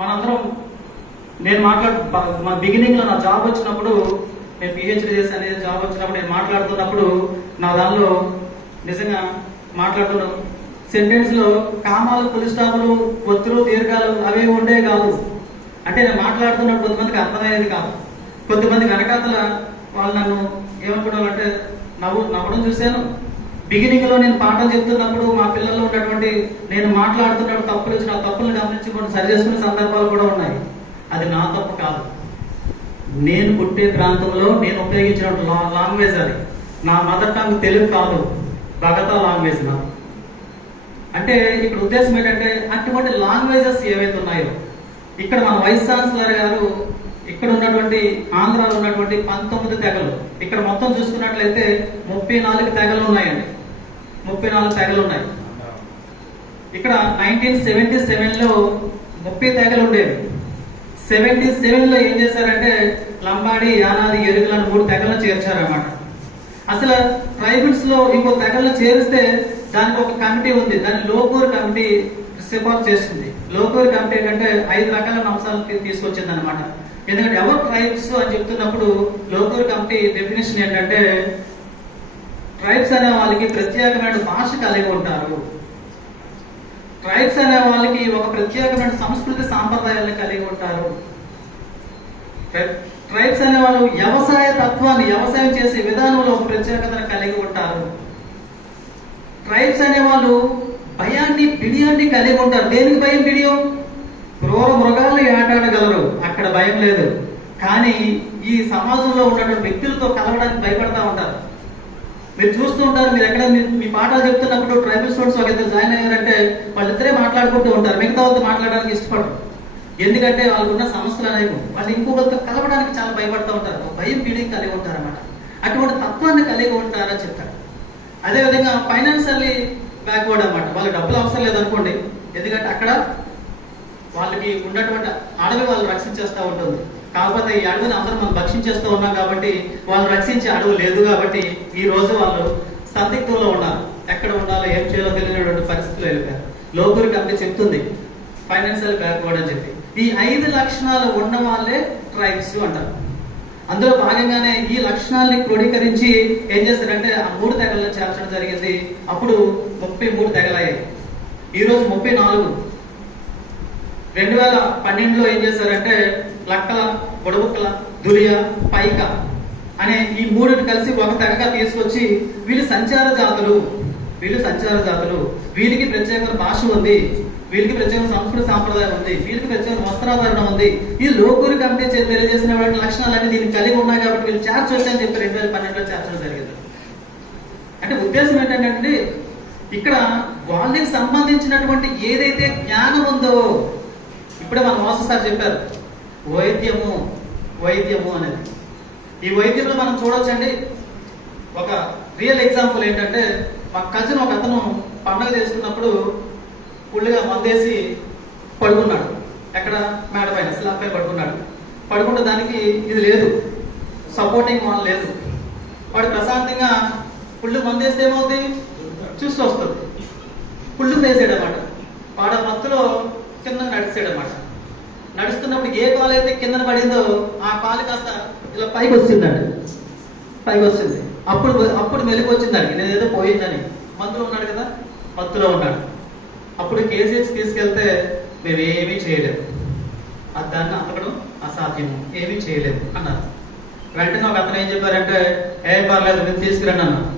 మనందరం నేను మా బిగినింగ్ లో నా జాబ్ వచ్చినప్పుడు నేను పిహెచ్డి చేసి అనేది జాబ్ వచ్చినప్పుడు నేను మాట్లాడుతున్నప్పుడు నా దానిలో నిజంగా మాట్లాడుతున్న సెంటెన్స్ లో కామాలు పులి స్టాపులు ఒత్తులు దీర్ఘాలు అవి ఉండే కాదు. అంటే నేను మాట్లాడుతున్నప్పుడు కొంతమందికి అర్థమయ్యేది కాదు. కొంతమందికి వెనకాతల వాళ్ళు నన్ను ఏమనుకున్నారంటే నవ్వడం చూశాను. బిగినింగ్ లో నేను పాఠం చెప్తున్నప్పుడు మా పిల్లల్లో ఉన్నటువంటి నేను మాట్లాడుతున్నప్పుడు తప్పులు వచ్చి నా తప్పులను గమనించి కొన్ని సరి చేసుకునే సందర్భాలు కూడా ఉన్నాయి. అది నా తప్పు కాదు. నేను పుట్టే ప్రాంతంలో నేను ఉపయోగించిన లాంగ్వేజ్ అది. నా మదర్ టంగ్ తెలుగు కాదు, భగతా లాంగ్వేజ్ నా. అంటే ఇక్కడ ఉద్దేశం ఏంటంటే అటువంటి లాంగ్వేజెస్ ఏవైతే ఉన్నాయో ఇక్కడ మన వైస్ ఛాన్సలర్ గారు ఇక్కడ ఉన్నటువంటి ఆంధ్రాలో ఉన్నటువంటి 19 తెగలు ఇక్కడ మొత్తం చూసుకున్నట్లయితే 34 తెగలు ఉన్నాయండి. 34 తెగలు ఉన్నాయి. ఇక్కడ 1977 లో 30 తెగలు ఉండేవి. 77 లో ఏం చేశారంటే లంబాడి, యానాది, ఎరుకలను 3 తెగలను చేర్చారన్నమాట. అసలు ట్రైబల్స్ లో ఇంకో తెగలను చేరిస్తే దానికి ఒక కమిటీ ఉంది. దాన్ని లోకూర్ కమిటీ సిఫార్సు చేస్తుంది. లోకూర్ కమిటీ ఏంటంటే 5 రకాల అంశాలను తీసుకొచ్చింది అనమాట. ఎందుకంటే ఎవరు ట్రైబ్స్ అని చెప్తున్నప్పుడు లోకూర్ కమిటీ డెఫినేషన్ ఏంటంటే ట్రైబ్స్ అనే వాళ్ళకి ప్రత్యేకమైన భాష కలిగి ఉంటారు. ట్రైబ్స్ అనే వాళ్ళకి ఒక ప్రత్యేకమైన సంస్కృతి సాంప్రదాయాలను కలిగి ఉంటారు. ట్రైబ్స్ అనే వాళ్ళు వ్యవసాయ తత్వాన్ని, వ్యవసాయం చేసే విధానంలో ఒక ప్రత్యేకతను కలిగి ఉంటారు. ట్రైబ్స్ అనే వాళ్ళు భయాన్ని, బిడియాన్ని కలిగి ఉంటారు. దేనికి భయం, బిడియం? క్రూర మృగాలను ఏటాడగలరు, అక్కడ భయం లేదు. కానీ ఈ సమాజంలో ఉన్నటువంటి వ్యక్తులతో కలవడానికి భయపడతా ఉంటారు. మీరు చూస్తూ ఉంటారు, మీరు ఎక్కడ మీ పాఠాలు చెప్తున్నప్పుడు ట్రైబల్ స్టూడెంట్స్ ఒక ఇద్దరు జాయిన్ అయ్యారంటే వాళ్ళిద్దరే మాట్లాడుకుంటూ ఉంటారు. మిగతా వాళ్ళతో మాట్లాడడానికి ఇష్టపడరు. ఎందుకంటే వాళ్ళకున్న సమస్యలు అనేవి వాళ్ళు ఇంకొకరితో కలవడానికి చాలా భయపడతా ఉంటారు. భయం, పీడికి కలిగి ఉంటారు అన్నమాట. అటువంటి తత్వాన్ని కలిగి ఉంటారని చెప్తారు. అదేవిధంగా ఫైనాన్షియల్లీ బ్యాక్వర్డ్ అన్నమాట. వాళ్ళకి డబ్బులు అవసరం లేదనుకోండి, ఎందుకంటే అక్కడ వాళ్ళకి ఉన్నటువంటి అడవి వాళ్ళు రక్షించేస్తూ ఉంటుంది. కాకపోతే ఈ అడవిని అందరూ మనం భక్షించేస్తూ ఉన్నాం కాబట్టి వాళ్ళు రక్షించే అడవి లేదు. కాబట్టి ఈ రోజు వాళ్ళు సందిగ్ధంలో ఉన్నారు. ఎక్కడ ఉండాలో, ఏం చేయాలో తెలియనటువంటి పరిస్థితులు వెళ్ళిపోయారు. లోకూర్ కమిటీ చెప్తుంది ఫైనాన్షియల్ బ్యాక్వర్డ్ అని చెప్పి. ఈ 5 లక్షణాలు ఉన్న వాళ్ళే ట్రైబ్స్ అంటారు. అందులో భాగంగానే ఈ లక్షణాలని క్రోడీకరించి ఏం చేస్తారంటే ఆ 3 తెగలను చేర్చడం జరిగింది. అప్పుడు 33 తెగలయ్యాయి. ఈరోజు 34. 2012లో ఏం చేశారంటే లక్కల, బుడబుక్కల, దులియ, పైక అనే ఈ 3 కలిసి ఒక తెగగా తీసుకొచ్చి వీళ్ళు సంచార జాతులు, వీళ్ళకి ప్రత్యేకమైన భాష ఉంది, వీళ్ళకి ప్రత్యేక సంస్కృతి సాంప్రదాయం ఉంది, వీళ్ళకి ప్రత్యేక వస్త్రాధరణ ఉంది. ఈ లోకూర్ కమిటీ తెలియజేసిన లక్షణాలన్నీ దీనికి కలిగి ఉన్నాయి కాబట్టి వీళ్ళు చేర్చొచ్చు అని చెప్పి 2012లో చేర్చడం జరిగింది. అంటే ఉద్దేశం ఏంటంటే ఇక్కడ వాళ్ళకి సంబంధించినటువంటి ఏదైతే జ్ఞానం ఉందో, ఇప్పుడే మన మోస సార్ చెప్పారు వైద్యము అనేది. ఈ వైద్యంలో మనం చూడొచ్చండి. ఒక రియల్ ఎగ్జాంపుల్ ఏంటంటే మా కజిన్ ఒక అతను పండగ చేసుకున్నప్పుడు ఫుల్గా మందేసి పడుకున్నాడు. ఎక్కడ? మేడ పైన స్లాబ్ పై పడుకున్నాడు. పడుకుంటే దానికి ఇది లేదు, సపోర్టింగ్ వాల్ లేదు. వాడు ప్రశాంతంగా ఫుల్ మందేస్తే ఏమవుతుంది? చూస్తూ వస్తుంది. ఫుల్ వేసాడనమాట. వాడు మత్తులో కింద నడిచాడనమాట. నడుస్తున్నప్పుడు ఏ కాలు అయితే కిందన పడిందో ఆ కాలు కాస్త ఇలా పైకి వచ్చింది. అప్పుడు మెలుగు వచ్చిందానికి నేనేదో పోయిందని. మత్తులో ఉన్నాడు కదా, మత్తులో ఉన్నాడు. అప్పుడు కేసీహెచ్ తీసుకెళ్తే మేము ఏమీ చేయలేము, దాన్ని అతకడం అసాధ్యము, ఏమీ చేయలేము అన్నారు. వెంటనే ఒక అతను ఏం చెప్పారంటే ఏం పర్లేదు, మీరు తీసుకురండి అన్నారు.